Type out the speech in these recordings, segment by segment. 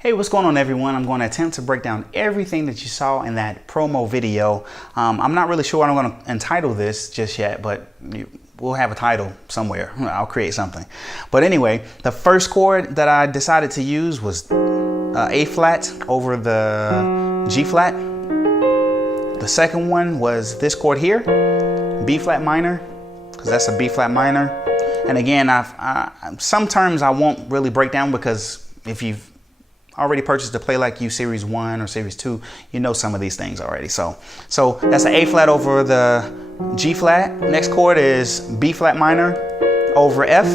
Hey, what's going on everyone? I'm going to attempt to break down everything that you saw in that promo video. I'm not really sure what I'm going to entitle this just yet, but we'll have a title somewhere. I'll create something. But anyway, the first chord that I decided to use was A flat over the G flat. The second one was this chord here, B flat minor, because that's a B flat minor. And again, some terms I won't really break down because if you've already purchased the Play Like You Series 1 or Series 2, you know some of these things already. So that's an A flat over the G flat. Next chord is B flat minor over F.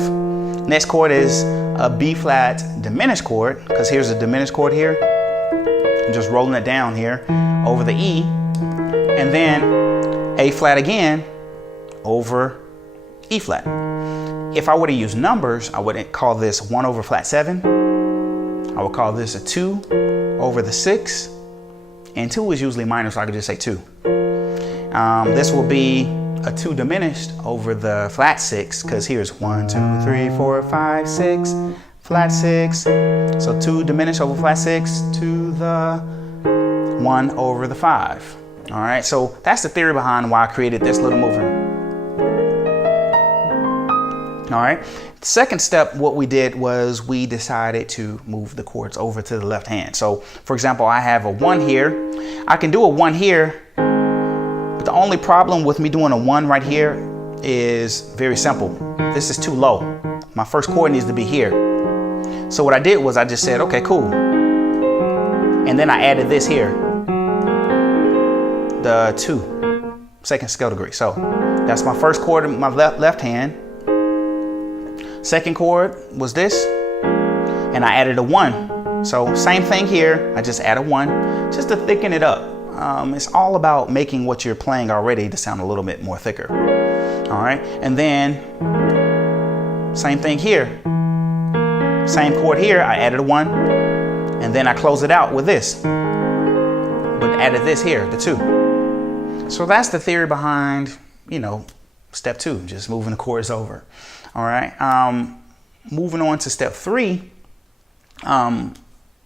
Next chord is a B flat diminished chord, because here's a diminished chord here. I'm just rolling it down here over the E. And then A flat again over E flat. If I were to use numbers, I would call this 1 over flat 7. I would call this a 2 over the 6, and 2 is usually minor, so I could just say 2. This will be a 2 diminished over the flat 6, because here's 1, 2, 3, 4, 5, 6, flat 6. So 2 diminished over flat 6 to the 1 over the 5. All right, so that's the theory behind why I created this little movement. All right, the second step, what we did was we decided to move the chords over to the left hand. So for example, I have a 1 here. I can do a 1 here, but the only problem with me doing a 1 right here is very simple. This is too low. My first chord needs to be here. So what I did was I just said, okay, cool. And then I added this here, the 2, second scale degree. So that's my first chord in my left hand. Second chord was this, and I added a 1. So same thing here, I just add a 1, just to thicken it up. It's all about making what you're playing already to sound a little bit more thicker. All right, and then same thing here. Same chord here, I added a 1, and then I close it out with this, but added this here, the 2. So that's the theory behind, step 2, just moving the chords over. All right, moving on to step 3.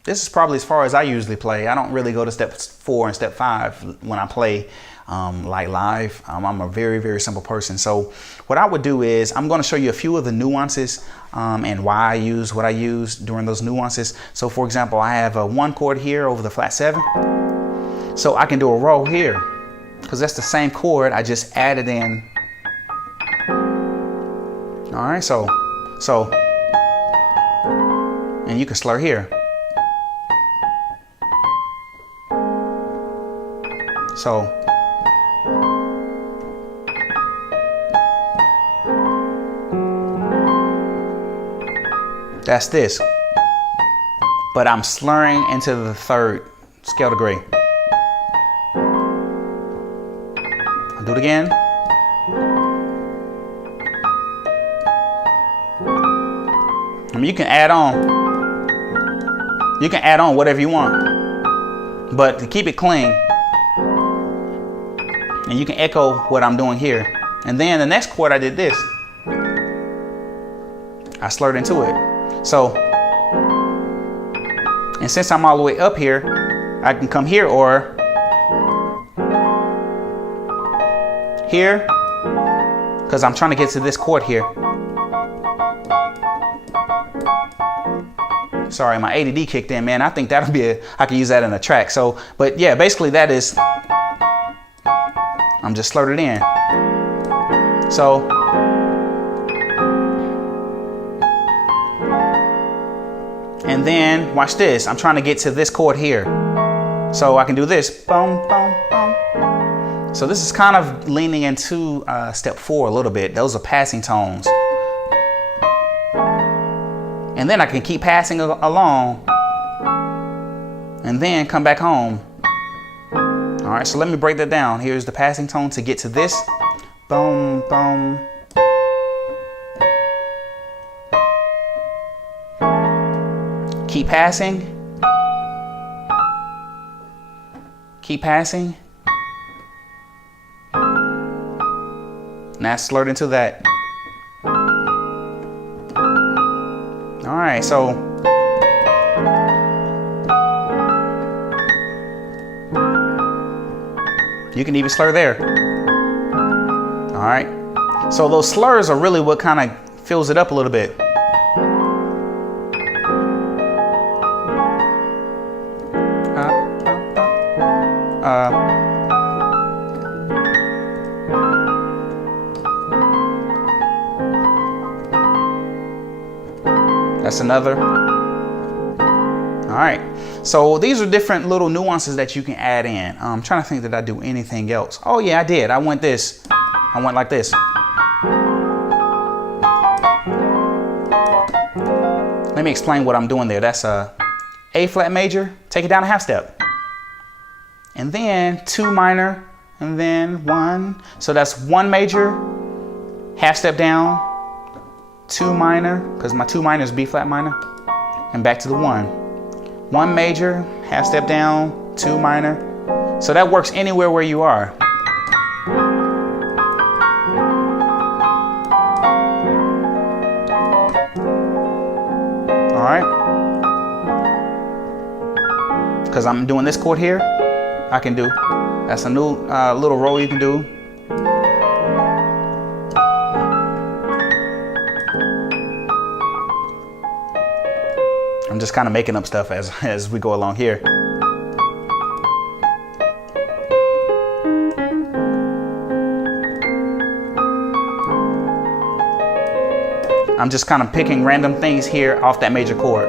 This is probably as far as I usually play. I don't really go to step 4 and step 5 when I play like live. I'm a very, very simple person. So what I would do is I'm going to show you a few of the nuances and why I use what I use during those nuances. So for example, I have a 1 chord here over the flat 7. So I can do a roll here because that's the same chord. I just added in. All right, so, and you can slur here. So, that's this. But I'm slurring into the 3rd scale degree. I'll do it again. I mean, you can add on whatever you want, but to keep it clean, and you can echo what I'm doing here. And then the next chord I did this, I slurred into it. So, and since I'm all the way up here, I can come here or here, because I'm trying to get to this chord here. Sorry, my ADD kicked in, man. I think that'll be I could use that in a track. So, but yeah, basically that is, I'm just slurred it in. So, and then watch this. I'm trying to get to this chord here. So I can do this, boom, boom, boom. So this is kind of leaning into step 4 a little bit. Those are passing tones. And then I can keep passing along and then come back home. All right, so let me break that down. Here's the passing tone to get to this. Boom, boom. Keep passing. Keep passing. Now slurred into that. All right, so You can even slur there. All right. So those slurs are really what kind of fills it up a little bit. That's another. All right. So these are different little nuances that you can add in. I'm trying to think, did I do anything else? Oh yeah, I did. I went this. I went like this. Let me explain what I'm doing there. That's a A flat major, take it down a half step. And then 2 minor, and then 1. So that's 1 major, half step down, 2 minor, because my 2 minor is B flat minor, and back to the 1. 1 major, half step down, 2 minor. So that works anywhere where you are. All right. Because I'm doing this chord here, I can do. That's a new little roll you can do. I'm just kind of making up stuff as we go along here. I'm just kind of picking random things here off that major chord.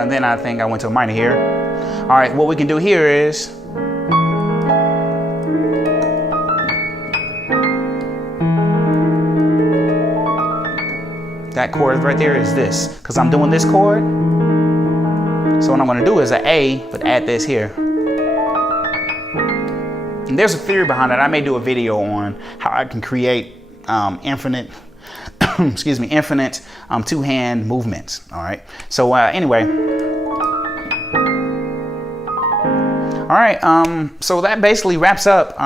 And then I think I went to a minor here. All right, what we can do here is that chord right there is this, because I'm doing this chord. So what I'm going to do is an A, but add this here. And there's a theory behind it. I may do a video on how I can create infinite, excuse me, infinite two-hand movements. All right. So anyway. All right. So that basically wraps up.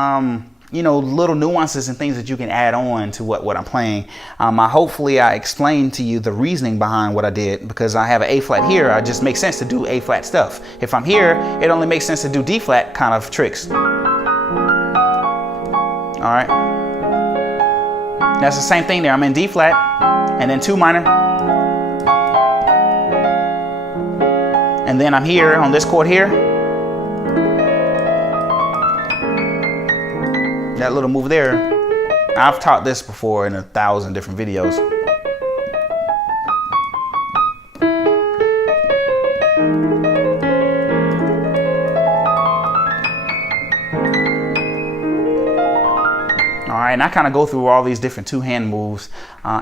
You know, little nuances and things that you can add on to what I'm playing. Hopefully I explained to you the reasoning behind what I did, because I have an A flat here. It just makes sense to do A flat stuff. If I'm here, it only makes sense to do D flat kind of tricks. All right. That's the same thing there. I'm in D flat and then 2 minor. And then I'm here on this chord here. That little move there, I've taught this before in 1,000 different videos. All right, and I kind of go through all these different two-hand moves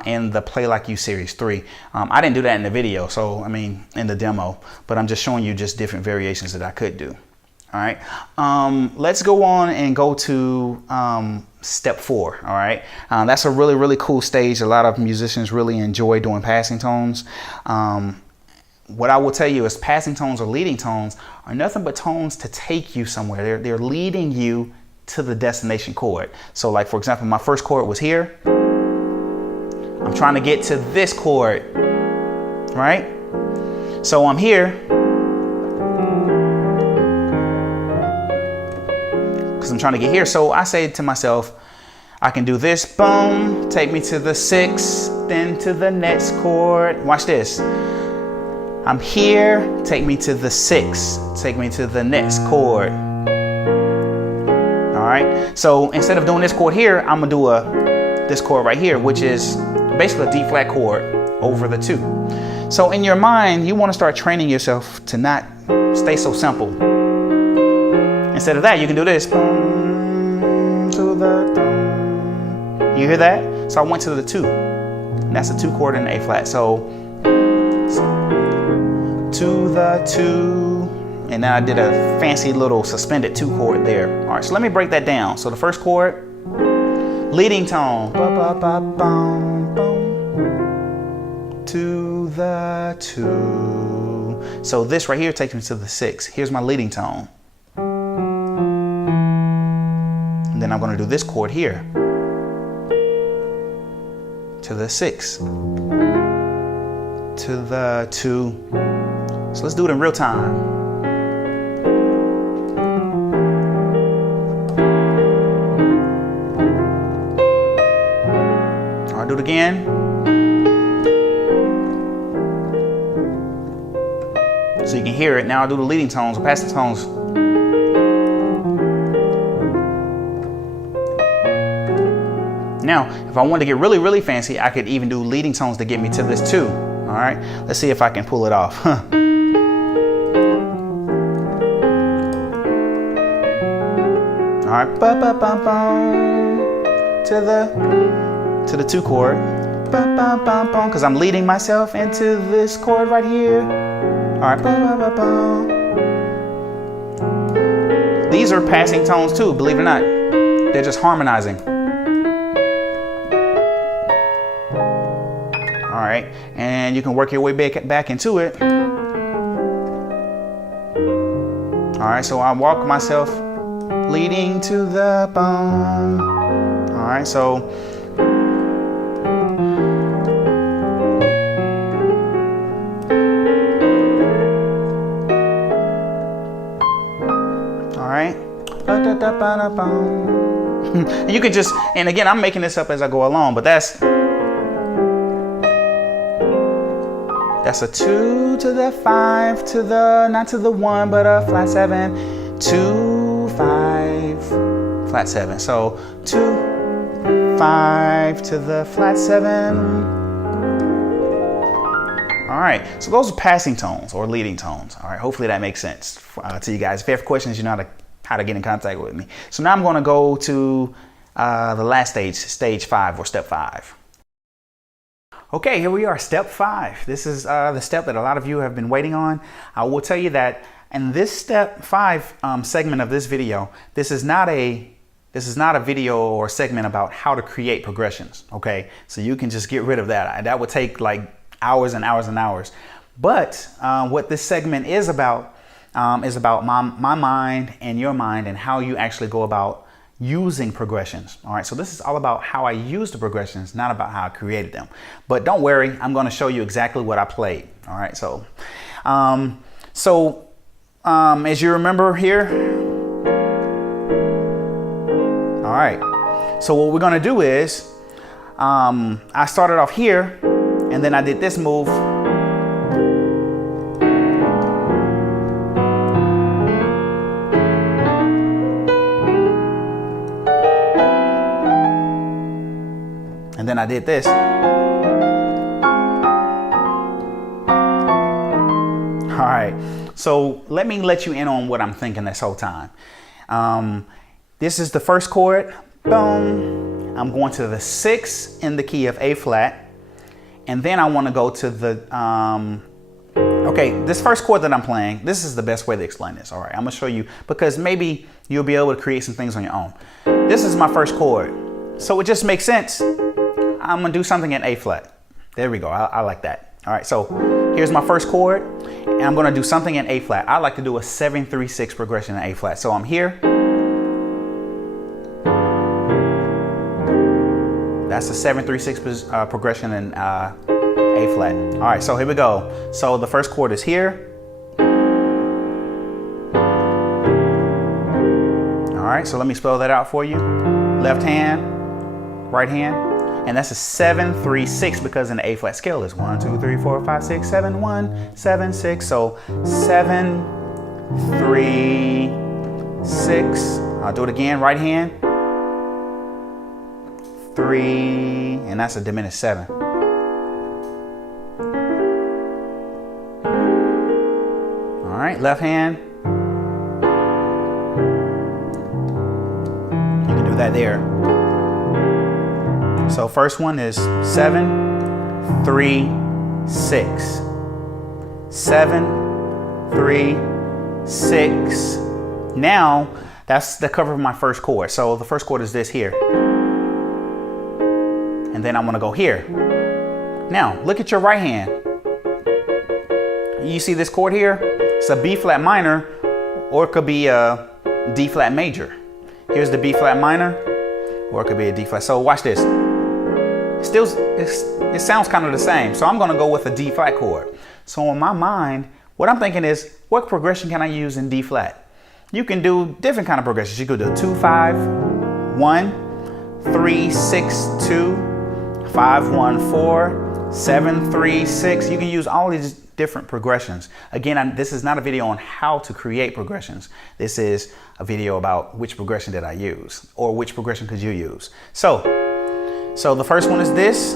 in the Play Like You Series 3. I didn't do that in the video, so I mean in the demo, but I'm just showing you just different variations that I could do. All right, let's go on and go to step 4. All right, that's a really, really cool stage. A lot of musicians really enjoy doing passing tones. What I will tell you is passing tones or leading tones are nothing but tones to take you somewhere. They're leading you to the destination chord. So like, for example, my first chord was here. I'm trying to get to this chord, right? So I'm here. I'm trying to get here. So I say to myself, I can do this, boom, take me to the 6, then to the next chord. Watch this. I'm here, take me to the 6, take me to the next chord. All right. So instead of doing this chord here, I'm gonna do this chord right here, which is basically a D flat chord over the 2. So in your mind, you want to start training yourself to not stay so simple. Instead of that, you can do this. You hear that? So I went to the 2. And that's a 2 chord and an A flat. So to the 2. And then I did a fancy little suspended 2 chord there. All right, so let me break that down. So the first chord, leading tone. To the 2. So this right here takes me to the 6. Here's my leading tone. Then I'm going to do this chord here. to the 6, to the 2. So let's do it in real time. All right, do it again. So you can hear it. Now I'll do the leading tones or passing tones. Now, if I wanted to get really, really fancy, I could even do leading tones to get me to this too. All right, let's see if I can pull it off. All right, to the 2 chord, because I'm leading myself into this chord right here. All right, these are passing tones too, believe it or not. They're just harmonizing. All right, and you can work your way back into it. All right, so I walk myself leading to the bone. All right, so you could just, and again, I'm making this up as I go along, but that's a 2 to the 5 to the, not to the 1, but a flat 7, 2, 5, flat 7. So 2, 5 to the flat 7. All right, so those are passing tones or leading tones. All right, hopefully that makes sense to you guys. If you have questions, you know how to get in contact with me. So now I'm going to go to the last stage, stage 5 or step 5. Okay, here we are, step 5. This is the step that a lot of you have been waiting on. I will tell you that in this step 5 segment of this video, this is not a video or segment about how to create progressions. Okay, so you can just get rid of that. That would take like hours and hours and hours. But what this segment is about my mind and your mind and how you actually go about using progressions. All right, so this is all about how I use the progressions, not about how I created them. But don't worry, I'm going to show you exactly what I played. All right, so as you remember here, all right, so what we're going to do is I started off here and then I did this move. And then I did this. All right, so let me let you in on what I'm thinking this whole time. This is the first chord, boom. I'm going to the 6 in the key of A flat. And then I want to go to the, okay, this first chord that I'm playing, this is the best way to explain this. All right, I'm gonna show you because maybe you'll be able to create some things on your own. This is my first chord. So it just makes sense. I'm gonna do something in A flat. There we go, I like that. All right, so here's my first chord and I'm gonna do something in A flat. I like to do a 7-3-6 progression in A flat. So I'm here. That's a 7-3-6 progression in A flat. All right, so here we go. So the first chord is here. All right, so let me spell that out for you. Left hand, right hand, and that's a 7-3-6 because in the A flat scale is 1, 2, 3, 4, 5, 6, 7, 1, 7, 6. So 7, 3, 6. I'll do it again, right hand. 3, and that's a diminished 7. All right, left hand. You can do that there. So first one is 7, 3, 6. 7, 3, 6. Now that's the cover of my first chord. So the first chord is this here. And then I'm gonna go here. Now, look at your right hand. You see this chord here? It's a B flat minor, or it could be a D flat major. Here's the B flat minor, or it could be a D flat. So watch this. it sounds kind of the same. So I'm going to go with a D flat chord. So in my mind, what I'm thinking is, what progression can I use in D flat? You can do different kind of progressions. You could do 2, 5, 1, 3, 6, 2, 5, 1, 4, 7, 3, 6. You can use all these different progressions. Again, this is not a video on how to create progressions. This is a video about which progression did I use, or which progression could you use. So the first one is this.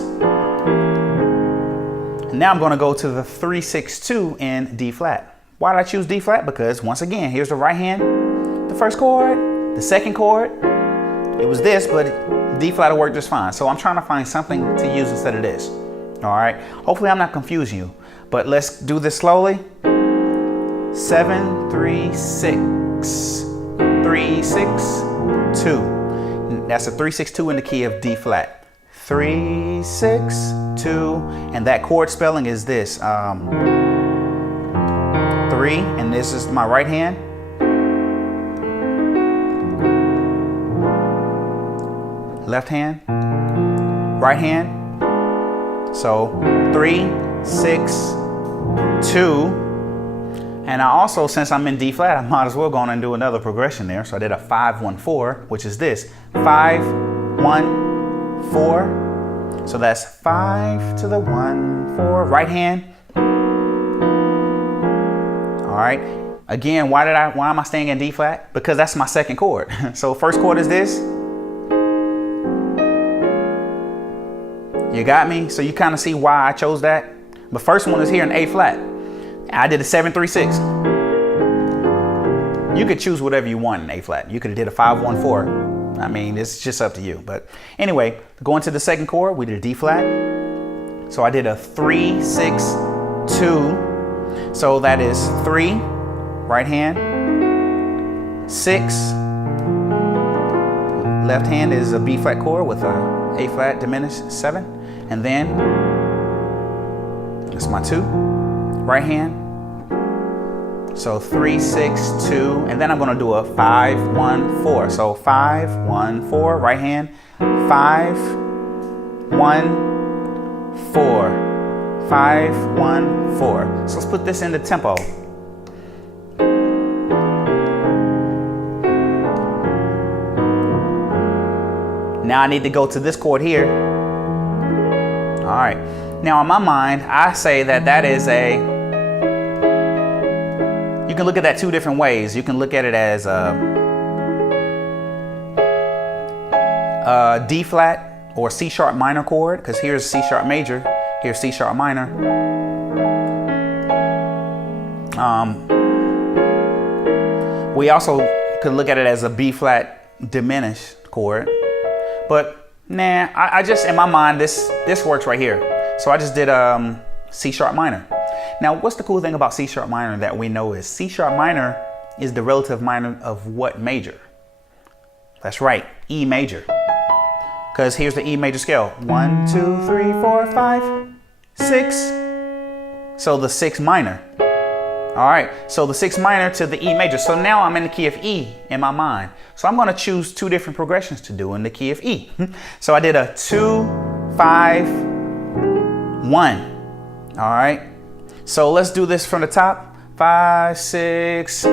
And now I'm going to go to the 3, 6, 2 in D flat. Why did I choose D flat? Because once again, here's the right hand, the first chord, the second chord. It was this, but D flat will work just fine. So I'm trying to find something to use instead of this. All right. Hopefully I'm not confusing you, but let's do this slowly. 7, 3, 6, 3, 6, 2. That's a 3, 6, 2 in the key of D flat. 3, 6, 2, and that chord spelling is this. 3, and this is my right hand. Left hand. Right hand. So 3, 6, 2. And I also, since I'm in D flat, I might as well go on and do another progression there. So I did a 5, 1, 4, which is this. 5, 1, 4. So that's 5 to the 1, 4. Right hand. All right. Again, why am I staying in D flat? Because that's my second chord. So first chord is this. You got me? So you kind of see why I chose that. But first one is here in A flat. I did a 7, 3, 6. You could choose whatever you want in A flat. You could have did a 5, 1, 4. I mean, it's just up to you. But anyway, going to the second chord, we did a D flat. So I did a 3, 6, 2. So that is 3, right hand, 6, left hand is a B flat chord with a A flat diminished 7, and then that's my 2, right hand. So 3, 6, 2, and then I'm going to do a 5, 1, 4. So 5, 1, 4, right hand, 5, 1, 4. 5, 1, 4. So let's put this into tempo. Now I need to go to this chord here. All right. Now in my mind, I say that is a, you can look at that two different ways. You can look at it as a D flat or C sharp minor chord, because here's C sharp major. Here's C sharp minor. We also could look at it as a B flat diminished chord, but nah, I just, in my mind, this works right here. So I just did C sharp minor. Now, what's the cool thing about C sharp minor that we know is C sharp minor is the relative minor of what major? That's right, E major. Because here's the E major scale. 1, 2, 3, 4, 5, 6. So the 6 minor. All right, so the 6 minor to the E major. So now I'm in the key of E in my mind. So I'm going to choose two different progressions to do in the key of E. So I did a 2, 5, 1. All right, so let's do this from the top. 5, 6.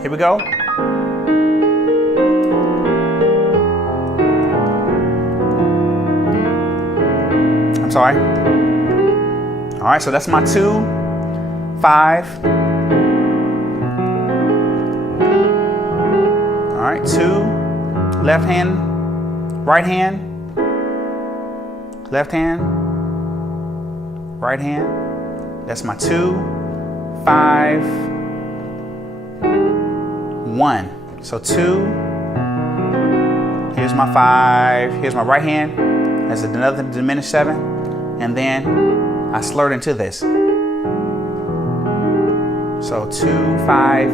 Here we go. I'm sorry. All right, so that's my 2, 5. All right, 2, left hand, right hand, left hand, right hand. That's my 2, 5, 1. So 2, here's my 5, here's my right hand, that's another diminished 7, and then I slurred into this. So 2, 5,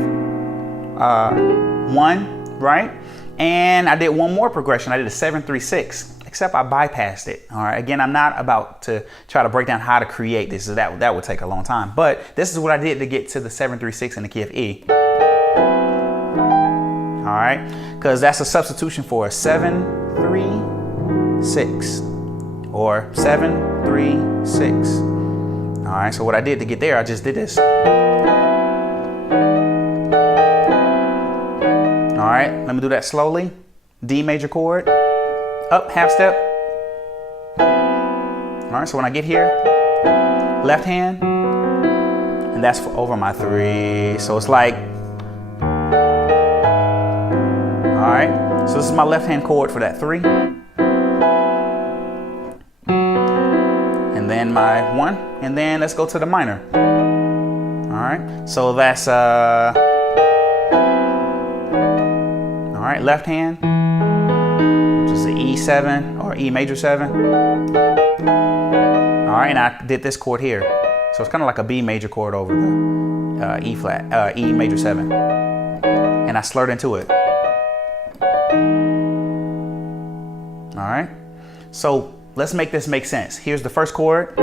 1, right? And I did one more progression. I did a 7, 3, 6. except I bypassed it. All right. Again, I'm not about to try to break down how to create this. That would take a long time. But this is what I did to get to the 7-3-6 in the key of E. All right, because that's a substitution for a 7-3-6 or 7-3-6. All right, so what I did to get there, I just did this. All right, let me do that slowly. D major chord, up half step. All right, so when I get here, left hand, and that's for over my 3. So it's like, all right, so this is my left hand chord for that 3. And then my 1, and then let's go to the minor. All right, so that's, all right, left hand, which is the E7 or E major 7. All right, and I did this chord here. So it's kind of like a B major chord over the E flat, E major 7. And I slurred into it. All right, so let's make this make sense. Here's the first chord,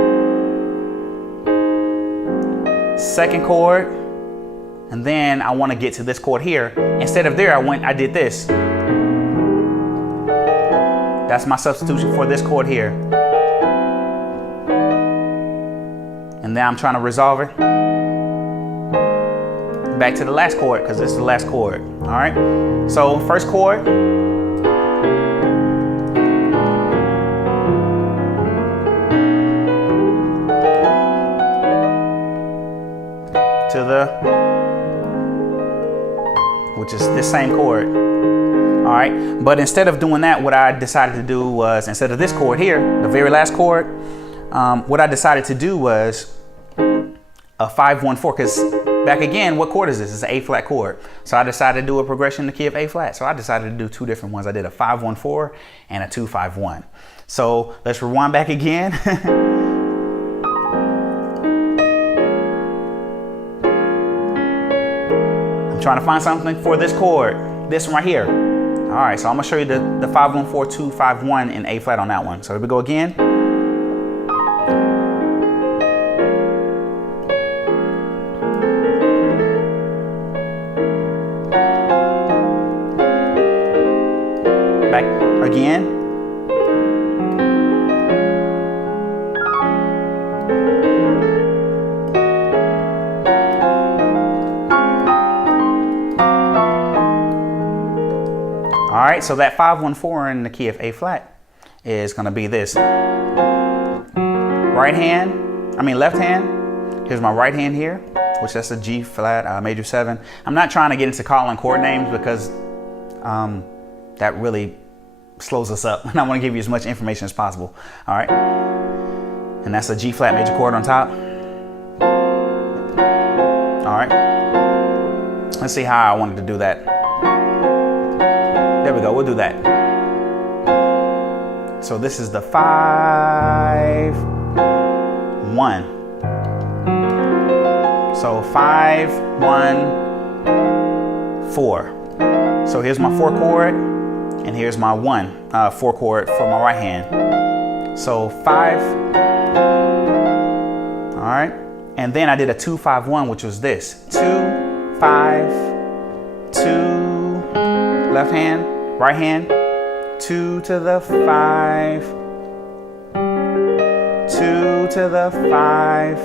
second chord, and then I want to get to this chord here. Instead of there, I did this. That's my substitution for this chord here. And then I'm trying to resolve it back to the last chord, because this is the last chord. All right, so first chord, to the, which is this same chord. All right, but instead of doing that, what I decided to do was, instead of this chord here, the very last chord, what I decided to do was a 5-1-4, because back again, what chord is this? It's an A flat chord. So I decided to do a progression in the key of A flat. So I decided to do 2 different ones. I did a 5-1-4 and a 2-5-1. So let's rewind back again. Trying to find something for this chord, this one right here. All right, so I'm gonna show you the 5-1-4, 2-5-1 in A flat on that one. So here we go again. Back again. All right, so that 5-1-4 in the key of A flat is gonna be this. Left hand, here's my right hand here, which that's a G flat major 7. I'm not trying to get into calling chord names because that really slows us up. And I wanna give you as much information as possible, all right? And that's a G flat major chord on top. All right, let's see how I wanted to do that. There we go, we'll do that. So this is the 5-1. So 5-1-4. So here's my 4 chord, and here's my 4 chord for my right hand. So 5. All right, and then I did a 2-5-1, which was this: 2, 5, 2. Left hand, right hand, 2 to the 5, 2 to the 5,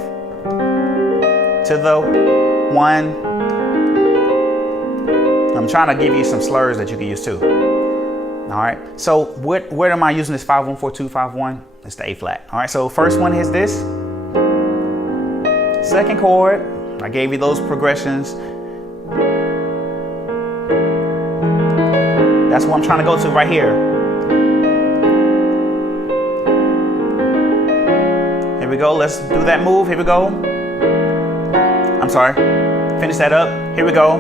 to the 1. I'm trying to give you some slurs that you can use too. All right, so where am I using this 5-1-4, 2-5-1? It's the A flat. All right, so first one is this. Second chord, I gave you those progressions. That's what I'm trying to go to right here. Here we go. Let's do that move. Here we go. I'm sorry. Finish that up. Here we go.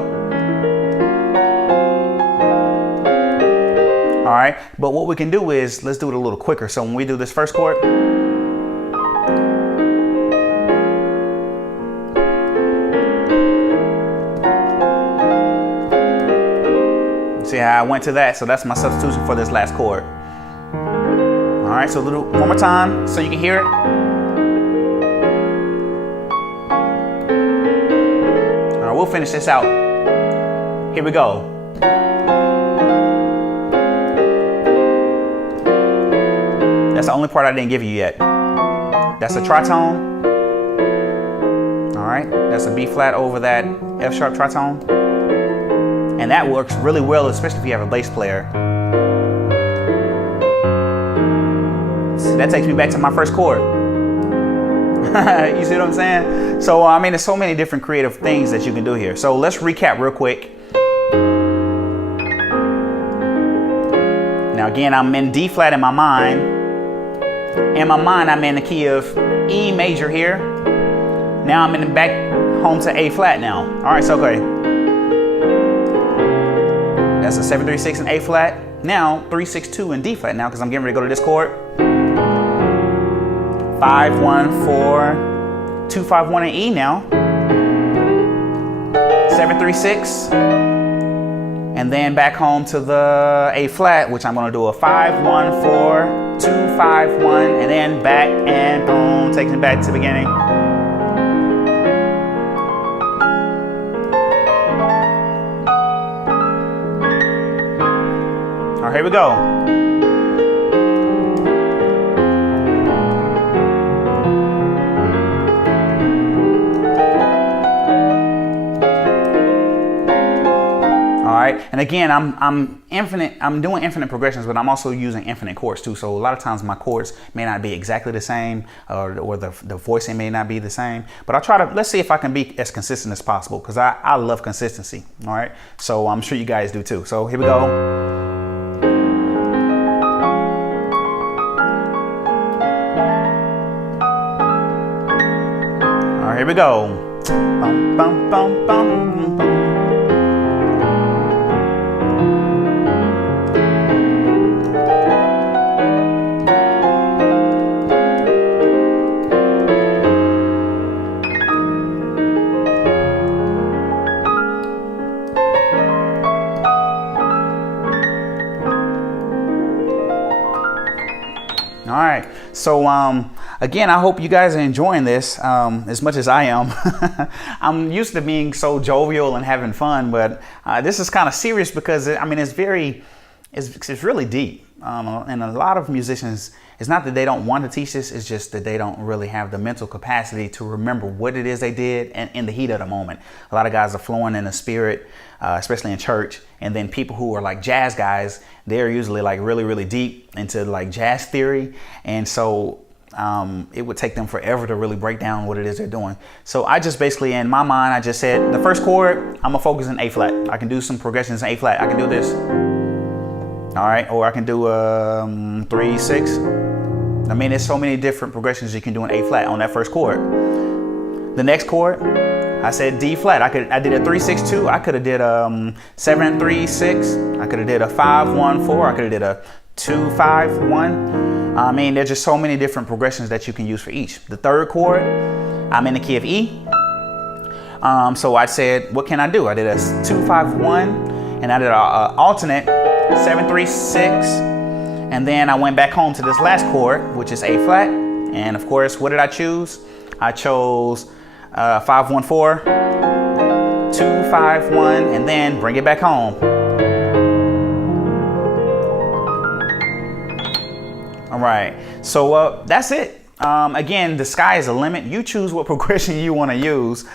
All right. But what we can do is, let's do it a little quicker. So when we do this first chord, see how I went to that? So that's my substitution for this last chord. right, so do it one more time so you can hear it. All right, we'll finish this out. Here we go. That's the only part I didn't give you yet. That's a tritone. All right, that's a B flat over that F sharp tritone. And that works really well, especially if you have a bass player. So that takes me back to my first chord. You see what I'm saying? So, I mean, there's so many different creative things that you can do here. So let's recap real quick. Now, again, I'm in D flat in my mind. In my mind, I'm in the key of E major here. Now I'm in the back home to A flat now. All right, so okay. That's a 7-3-6 in A flat. Now 3-6-2 in D flat now because I'm getting ready to go to this chord. 5-1-4, 2-5-1 in E now. 7-3-6. And then back home to the A flat, which I'm gonna do a 5-1-4, 2-5-1, and then back and boom, taking it back to the beginning. All right, here we go. And again, I'm doing infinite progressions, but I'm also using infinite chords too. So a lot of times my chords may not be exactly the same, or the voicing may not be the same. But I'll try to, let's see if I can be as consistent as possible, because I love consistency. All right. So I'm sure you guys do too. So here we go. All right, here we go. Bum, bum, bum, bum, bum. All right, so again, I hope you guys are enjoying this as much as I am. I'm used to being so jovial and having fun, but this is kind of serious because I mean, it's really deep. And a lot of musicians, it's not that they don't want to teach this, it's just that they don't really have the mental capacity to remember what it is they did and in the heat of the moment. A lot of guys are flowing in the spirit, especially in church. And then people who are like jazz guys, they're usually like really, really deep into like jazz theory. And so it would take them forever to really break down what it is they're doing. So I just basically, in my mind, I just said the first chord, I'm gonna focus in A flat. I can do some progressions in A flat. I can do this. All right, or I can do 3-6. I mean, there's so many different progressions you can do in A flat on that first chord. The next chord, I said D flat. I did a 3-6-2. I could have did 7-3-6. I could have did a 5-1-4. I could have did a 2-5-1. I mean, there's just so many different progressions that you can use for each. The third chord, I'm in the key of E. So I said, what can I do? I did a 2-5-1, and I did an alternate 7-3-6, and then I went back home to this last chord, which is A flat. And of course, what did I choose? I chose 5-1-4, 2-5-1, and then bring it back home. All right, so that's it. Again, the sky is the limit. You choose what progression you want to use.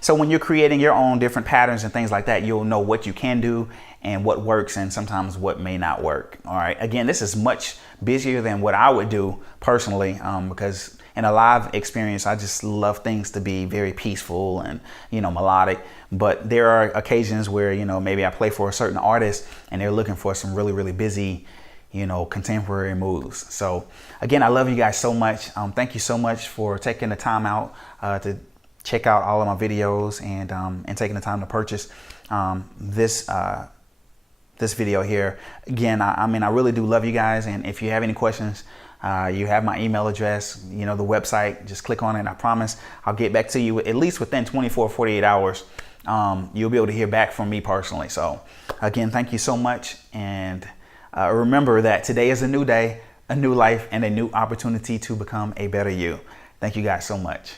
So when you're creating your own different patterns and things like that, you'll know what you can do and what works and sometimes what may not work. All right. Again, this is much busier than what I would do personally, because in a live experience, I just love things to be very peaceful and, melodic. But there are occasions where, maybe I play for a certain artist and they're looking for some really, really busy, contemporary moves. So again, I love you guys so much. Thank you so much for taking the time out to check out all of my videos and taking the time to purchase this video here. Again, I mean, I really do love you guys. And if you have any questions, you have my email address, the website, just click on it. I promise I'll get back to you at least within 24, 48 hours. You'll be able to hear back from me personally. So again, thank you so much. And remember that today is a new day. a new life and a new opportunity to become a better you. Thank you guys so much.